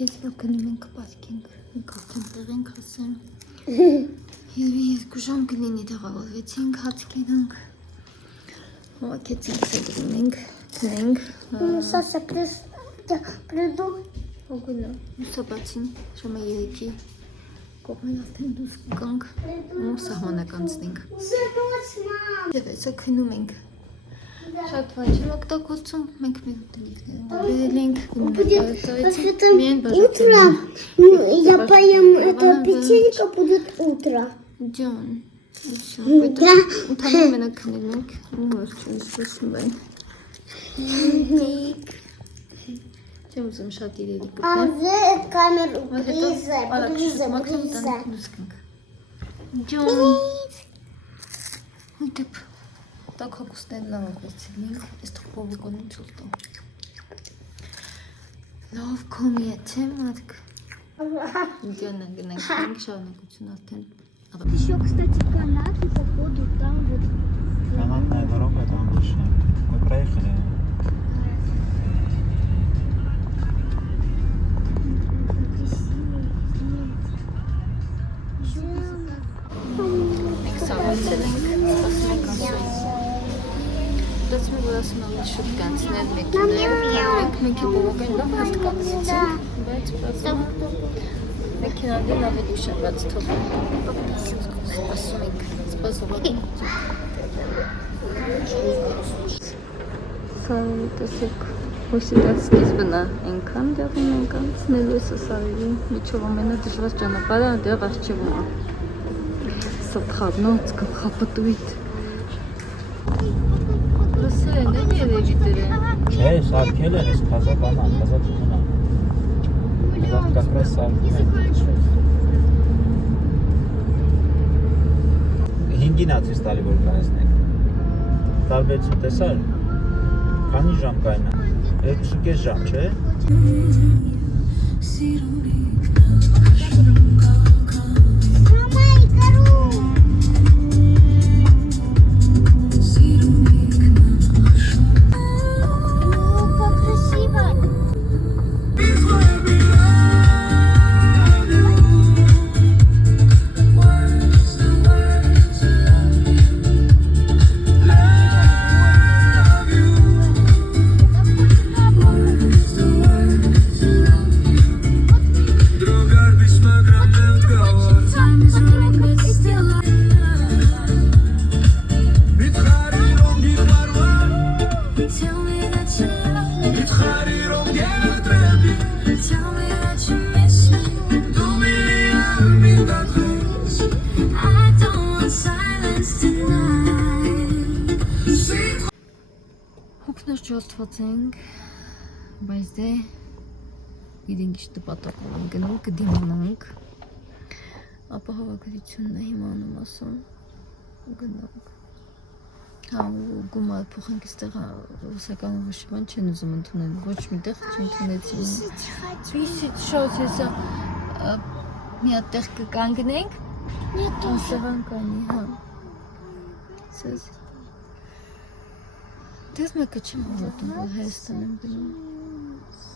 Քեզ վկնում ենք պատկենք, կողքեն տեղենք ասեմ։ Երևի 2 ժամ կլինի տեղավորվեցինք, հաց կենանք։ Հովակեցինք սեգրինենք, կնենք։ Սասա պրեդու։ Հոգունա, ուսա բացին, ժամը 3-ի կողմեն արդեն դուս կանք ու սահմանականցնենք։ Դևեսը քնում ենք։ Շատ վանջին օգտագործում, մենք մի ուտնիկներում բերելենք, Утро. Я поем это печенье, будет утро. Ջան, ութանում մենակ քնել ենք, ու վերջում սպասում են։ Չեմ ուզում շատ իրերի կպնեմ։ Зе камеру ближе. Ջան, ուտեպ, так հոգուստեն լավ ակվեցիլինք, ես թողովը կոնին ծուլտում։ Լավ կոմի է, չեմ ատք։ Ջան, գնենք շարունակություն արդեն։ Еще, кстати, канаты, походу, там вот. Канатная дорога там выше. Мы проехали. Դասում եմ ասում եմ շուտ կանցնել մեքենայում, մենք բողոքեն լավ հաստկացեցինք, բայց մեքենան ավելի ուշադրված թողում, սպասում ենք, սպասում ենք։ Սարի տեսեք, հոսի դակ սկիզբն է, ենքան դեղին ենք անցնելու ես սարի, միջով ամենը դժվար ճանապարհը դեղ արջևում է։ Սպխարնոց, կպխապտույթ։ Լսել են երևի դրեն։ Չէ, սարքել են, ես թազա բանա, թազա թումնա։ Լավ կակրես սարքում են։ 5-ին ացիս տալի, որ կայսնեք։ Տարբերություն տեսար, քանի ժամ կայնա, 2.5 ժամ, չէ։ Հոգնոց ջոստված ենք, բայց դե գիտենք ինչ տպատակով ենք գնում, կդիմանանք, ապահովագրությունն է հիմա անում ասում, գնանք, հա ու գումար փոխենք ստեղ ռուսական վշվան չեն ուզում ընդունել, ոչ մի տեղ չընդունեցին, պիսիտ շատ եսա մի հատ տեղ կկանգնենք, ասեղան կանի, հա, սեզ Դες մեկը չեմ հավատում, որ Հայաստան եմ գնում,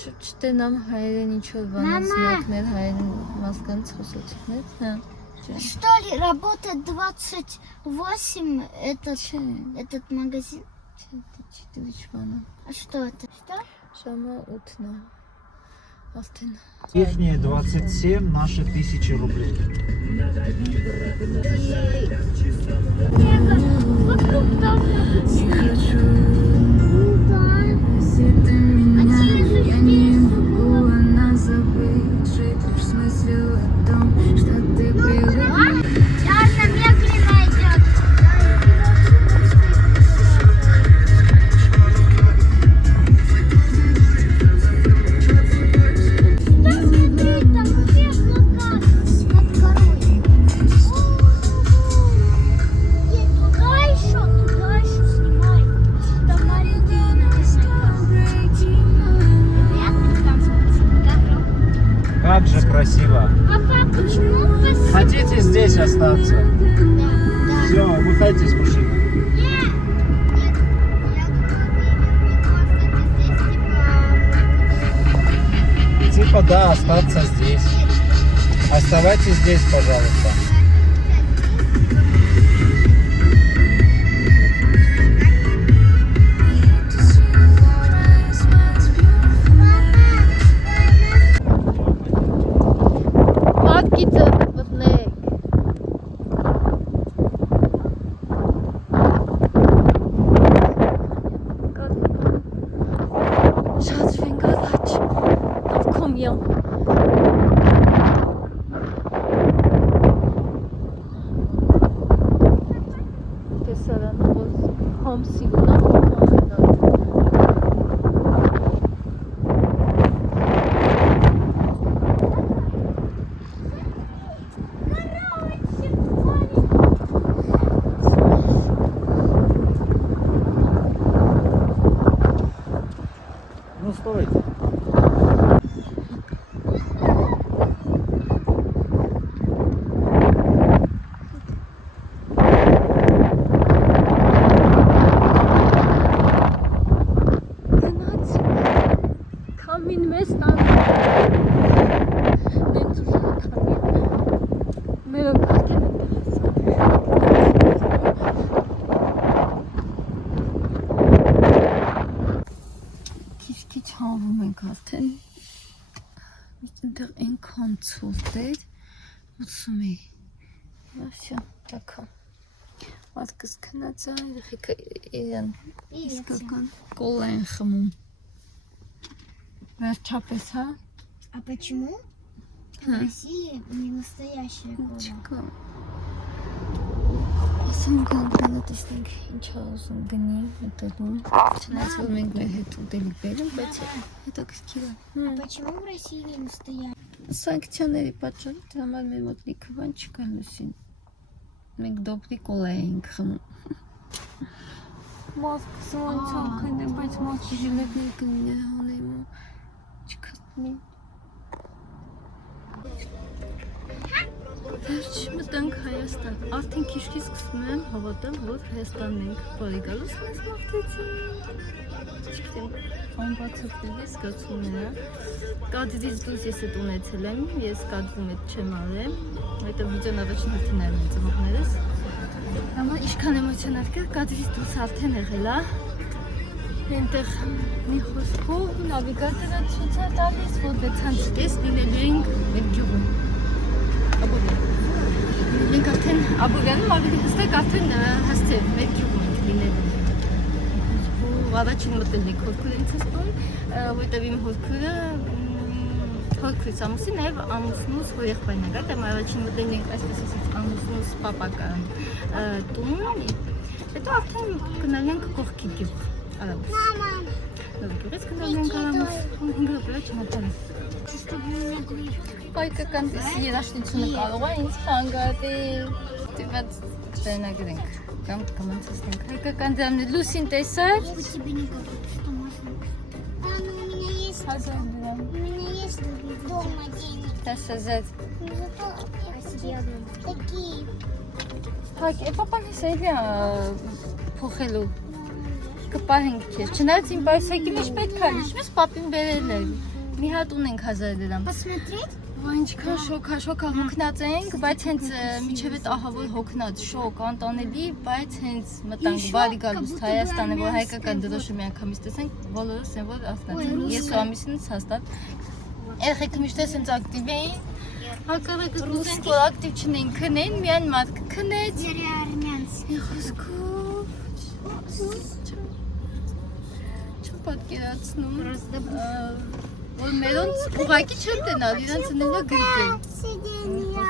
չտենամ հայերեն ինչ-որ բանացնակներ, հայերեն մասկանց խոսոցիկներ, հա, Что ли, работает 28 этот магазин? А что это? Что? Шама утна. Алтын. Ихние 27, наши 1000 рублей. Как же красиво. Папа, почему посыпали? Хотите здесь остаться? Да. Все, выходите с машины. Нет, я думала, вы хотите здесь, типа, Папа, да, остаться здесь. Оставайтесь здесь, пожалуйста. Պատկիցը մտնեք։ Շացվենք առաջ։ Ավկոմյոն։ Տեսարանը ոզ հոմսի ունա։ Ну, стойте. Գնաց քամին մեզ տան նենց ուժեղ քամին մերոք արդեն քիչ հանվում ենք արդեն այդտեղ այնքան ցուրտ էր ուզում էի վասյա տակա մարդկս քնած է երեխեքը իրան իսկական կոլա են խմում վերջապես հա А почему в России не настоящая кола? չկա ասենք գնա տեսնենք ինչա ուզում գնի հետո չնայած որ մենք մեր հետ ուտելիք բերում բայց հետաքրքիր է Почему в России не настоящая? սանկցիաների պատճառով դրա համար մեր մոտ լիքը բան չկա լուսին մենք դոպրի կոլա էինք խմում Մասկս ոնց անքնեմ բայց մասի ժիլետներ կնի հանեմ չկատնի Վերջ մտանք Հայաստան, արդեն քիչ-քիչ սկսում եմ հավատալ, որ Հայաստանն ենք բարի գալուս մեզ մաղթեցին Չգիտեմ, անբացատրելի զգացումները Կադրից դուրս ես էդ ունեցել եմ, ես կադրում էդ չեմ արել Այդտեղ վիդեոն առաջին հերթին նայում եմ ծնողներս Համար ինչքան էմոցիոնալ կա, կադրից դուրս արդեն եղել է Այնտեղ մի խոսքով նավիգատորը ցույց է տալիս, որ 6:30 լինելու ենք մեր գյուղում Մենք արդեն Աբովյանում ավելի հստակ արդեն հստակ մեր գյուղում ենք լինելու Առաջին մտելիք հորքուր ինձ ասում, որտեղ իմ հորքուրը հորքուրս ամուսին, նաև ամուսնուս հորեղբայրն է գալ, առաջին մտել ենք այսպես ասած ամուսնուս պապական տուն, հետո արդեն գնալ ենք կողքի գյուղ, Արաբուս Նոր գյուղից գնալ ենք Արաբուս, 5 րոպե չմոտել Հայկական երաշտությունը կարող է ինձ խանգարել Դիված կտերնագրենք կամ կմնցասնենք Հայկական դրամներ Լուսին տեսար У тебя никакой, что можно. Ну у меня есть. 1000 դրամ У меня есть дома денег. 10,000 Ну зато я такие. Հայկ, պապան հեսա էլի փոխելու կպահենք քեզ Չնայած իմ պայսակի մեջ պետք է նշպես պապին բերել է Մի հատ ունենք 1000 դրամ Посмотреть? Ինչքան շոկ հոգնած ենք, բայց հենց միջև այդ ահավոր հոգնած, շոկ, անտանելի, բայց հենց մտանք բարի գալուց Հայաստանը, որ հայկական դրոշը մի անգամից տեսանք, բոլորս են որ աստանցին, ես ու ամիսինս հաստատ Երեխեքը միշտ հենց ակտիվ էին, հակառակը ուզենք, որ ակտիվ չնեին, քնեն, միայն մարդ քնեց Армянский. Խոսքով, չեմ պատկերացնում Որ մերոնց ուղակի չեմ տենալ, իրանց ընելա գրկել Сиденья.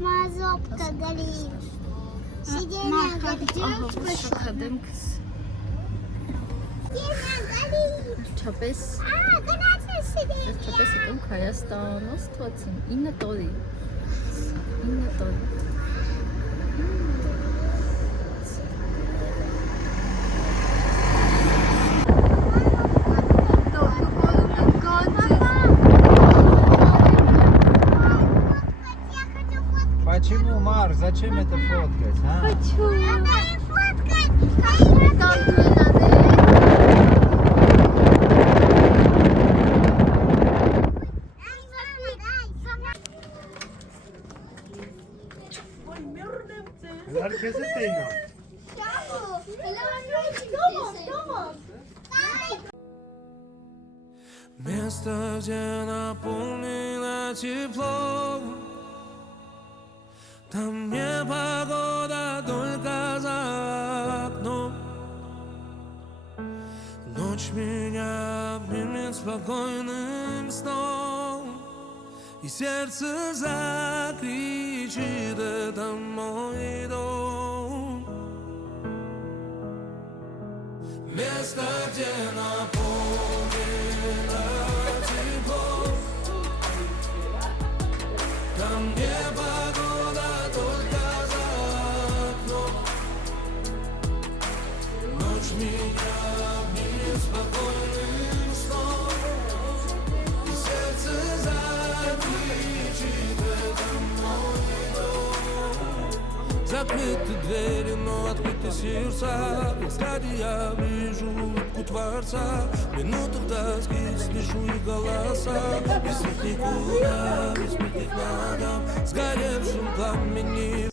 Мазопка горит. Сиденья горит. Ահա շոքադեմքս Сиденья горит. Չապես Գնացել սիրել։ Վերջապես եկանք Հայաստան, Աստվածին, 9 տարի 9 տարի Почему, Мар, зачем это фоткать, а? Хочу Место, где наполнено теплом. Там не погода, только за окном. Ночь меня обнимет спокойным сном, и сердце закричит: это мой дом. Место, где наполнено теплом. Там не погода, только за окном. Ночь меня обнимет спокойным сном, и сердце закричит: это мой дом. Закрыты двери, но открыты сердца. Сзади я вижу улыбку Творца. В минутах тоски слышу их голоса. Без них никуда, без них ногам, сгоревшим пламени.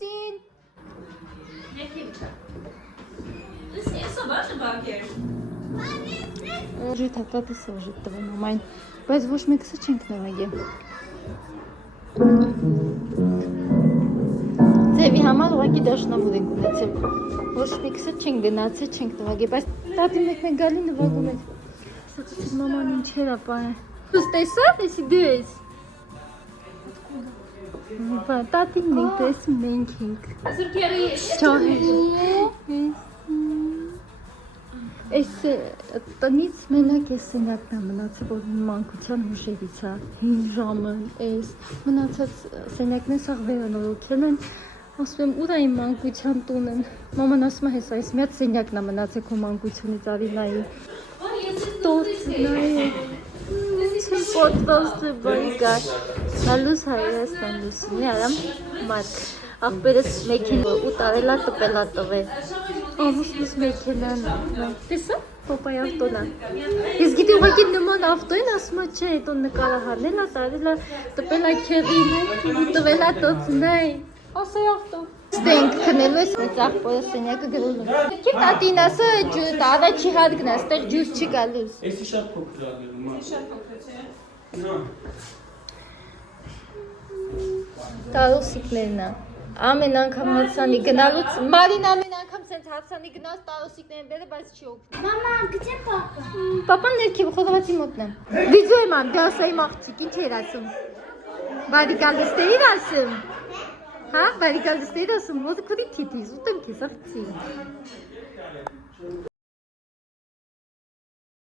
Ժիտ հատատս է ժիտ տվում ամայն, բայց ոչ մեկսը չենք նվագել։ Ձևի համար ուղղակի դաշնամուր ենք ունեցել, ոչ մեկսը չենք գնացել, չենք նվագել, բայց տատի մեկ գալի նվագում էր։ Սա մաման ինչ էր ապա է։ Դուս տեսա՞ր, էսի դու ես։ Տատին մենք տեսում մենք ենք։ Այս տնից մենակ ես սենյակն եմ մնացել, որ մանկության հուշերից է, 5 ժամը, այս մնացած սենյակն սաղ վերանորոգել են, ասում եմ ուր է իմ մանկության տունն, մաման ասում է հեսա, այս մի հատ սենյակն է մնացել քո մանկությունից արինայի, տորցնայի, պոտվազդը բարի գար, նալուս հայրաստան լուսինի արամ մարկ, աղբերս մեկին 8 արելա տպելա տվել, ամուսնուս մեքենան, տեսա, պոպայ ավտոնա, ես գիտի ուղղակի նման ավտո են, ասում է չէ, հետո նկարահանելա, տարելա, տպելա քեղին, ու տվելա տոցնայ, ասայ ավտո։ Ստենք քնելու ես, մեծ աղբորը սենյակը գրում։ Քիվ տատին ասը առաջի հատկն է, ստեղ ջուս չի գալուս։ Էսի շատ փոքր ա գնում, շատ փոքր չէ։ Տարուսիկներն է։ Ամեն անգամ հացանի գնալուց, Մարին ամեն անգամ սենց հացանի գնալուց տարուսիկներն բերը, բայց չի օգնում։ Մամա, գտե պապա։ Պապան ներքև խոդվածի մոտն է։ Վիդեո եմ ան, դե ասայի մաղջիկ, ինչ էր ասում։ Բարիկալիստերին ասում։ Հա, բարիկալիստերին ասում, ոտը քուրի թիթիզ, ուտեմ քեզ աղցի։